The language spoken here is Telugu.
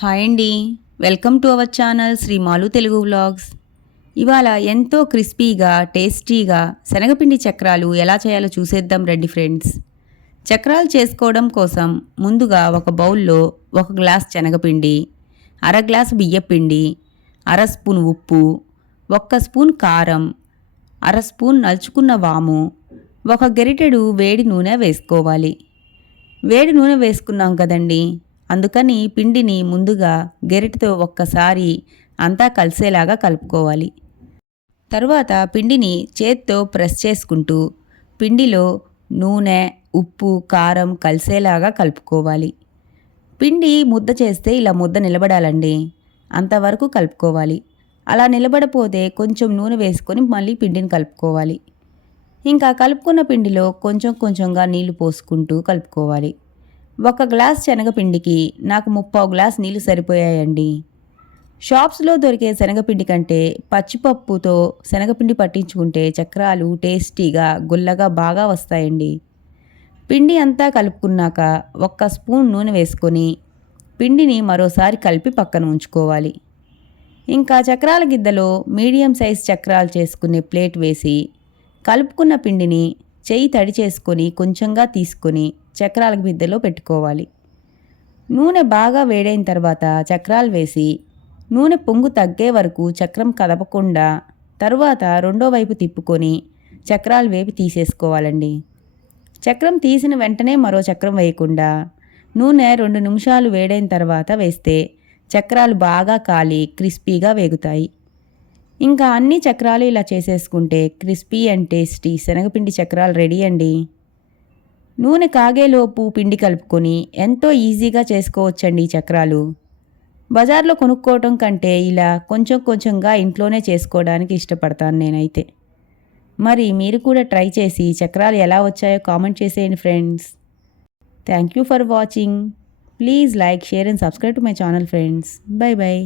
హాయ్ అండి. Welcome to our channel Sri Malu Telugu vlogs. ఇవాళ ఎంతో క్రిస్పీగా టేస్టీగా శనగపిండి చక్రాలు ఎలా చేయాలో చూసేద్దాం రండి ఫ్రెండ్స్. చక్రాలు చేసుకోవడం కోసం ముందుగా ఒక బౌల్లో ఒక గ్లాస్ శనగపిండి అర గ్లాస్ బియ్యపిండి అర స్పూన్ ఉప్పు ఒక్క స్పూన్ కారం అర స్పూన్ నలుచుకున్న వాము ఒక గెరిటెడు వేడి నూనె వేసుకోవాలి. వేడి నూనె వేసుకున్నాం కదండి. అందుకని పిండిని ముందుగా గెరిటితో ఒక్కసారి అంతా కలిసేలాగా కలుపుకోవాలి. తరువాత పిండిని చేత్తో ప్రెస్ చేసుకుంటూ పిండిలో నూనె ఉప్పు కారం కలిసేలాగా కలుపుకోవాలి. పిండి ముద్ద చేస్తే ఇలా ముద్ద నిలబడాలండి. అంతవరకు కలుపుకోవాలి. అలా నిలబడపోతే కొంచెం నూనె వేసుకొని మళ్ళీ పిండిని కలుపుకోవాలి. ఇంకా కలుపుకున్న పిండిలో కొంచెం కొంచెంగా నీళ్ళు పోసుకుంటూ కలుపుకోవాలి. ఒక గ్లాస్ శనగపిండికి నాకు ముప్పావు గ్లాస్ నీళ్ళు సరిపోయాయండి. షాప్స్లో దొరికే శనగపిండి కంటే పచ్చిపప్పుతో శనగపిండి పట్టించుకుంటే చక్రాలు టేస్టీగా గుల్లగా బాగా వస్తాయండి. పిండి అంతా కలుపుకున్నాక ఒక్క స్పూన్ నూనె వేసుకొని పిండిని మరోసారి కలిపి పక్కన ఉంచుకోవాలి. ఇంకా చక్రాల గిద్దలో మీడియం సైజ్ చక్రాలు చేసుకునే ప్లేట్ వేసి కలుపుకున్న పిండిని చెయ్యి తడి చేసుకొని కొంచెంగా తీసుకొని చక్రాలకు మిద్దెలో పెట్టుకోవాలి. నూనె బాగా వేడైన తర్వాత చక్రాలు వేసి నూనె పొంగు తగ్గే వరకు చక్రం కదపకుండా తరువాత రెండో వైపు తిప్పుకొని చక్రాలు వేపి తీసేసుకోవాలండి. చక్రం తీసిన వెంటనే మరో చక్రం వేయకుండా నూనె రెండు నిమిషాలు వేడైన తర్వాత వేస్తే చక్రాలు బాగా కాలి క్రిస్పీగా వేగుతాయి. ఇంకా అన్ని చక్రాలు ఇలా చేసేసుకుంటే క్రిస్పీ అండ్ టేస్టీ శనగపిండి చక్రాలు రెడీ అండి. నూనె కాగేలోపు పిండి కలుపుకొని ఎంతో ఈజీగా చేసుకోవచ్చండి ఈ చక్రాలు. బజార్లో కొనుక్కోవటం కంటే ఇలా కొంచెం కొంచెంగా ఇంట్లోనే చేసుకోవడానికి ఇష్టపడతాను నేనైతే. మరి మీరు కూడా ట్రై చేసి చక్రాలు ఎలా వచ్చాయో కామెంట్ చేసేయండి friends. Thank you for watching. Please like share and subscribe to my channel friends. Bye bye.